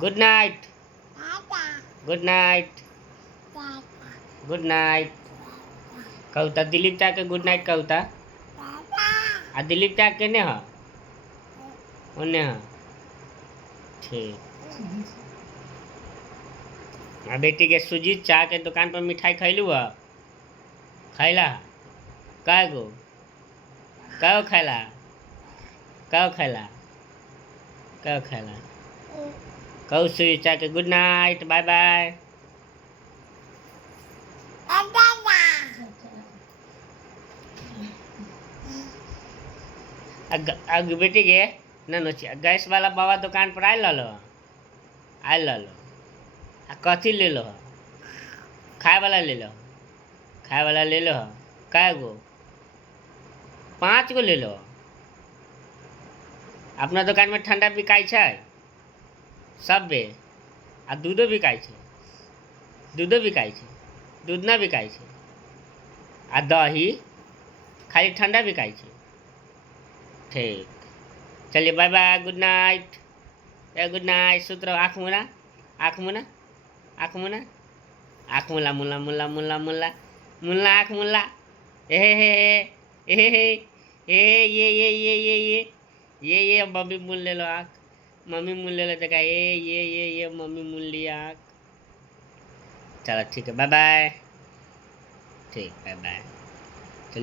Good night, good night, good night कहता दिलीप चा के गुड नाइट कहता आ दिलीप चा केने ह ओने ह ठीक। आ बेटी के सुजीत चा के दुकान पर मिठाई खैलू ह खैला कै गो कहो खैला कहो खैला कहो खैला कहू सुजीत चा के गुड नाइट बाय बाय। बेटी के न गैस वाला बाबा दुकान पर आयल लो आ कथी ले लो खाए वाला ले लो खाए वाला ले लो कै गो 5 गो ले लो। अपना दुकान में ठंडा बिकाई छै सब बे आ दूधो बिकाई छै दूधो बिकाई छै दूध ना बिकाई छै आ दही खाली ठंडा बिकाई छै ठीक। चलिए bye bye good night good night सुत रहो आँख मुना आँख मुना आँख मुना आँख मुला मुला मुला मुला मुला मुला आँख मुला ए ये मम्मी मुन ले लो आँख मम्मी मुन ले लो देखा ये मम्मी मुन लिया आँख। चलो ठीक है बाय बाय ठीक बाय बाय।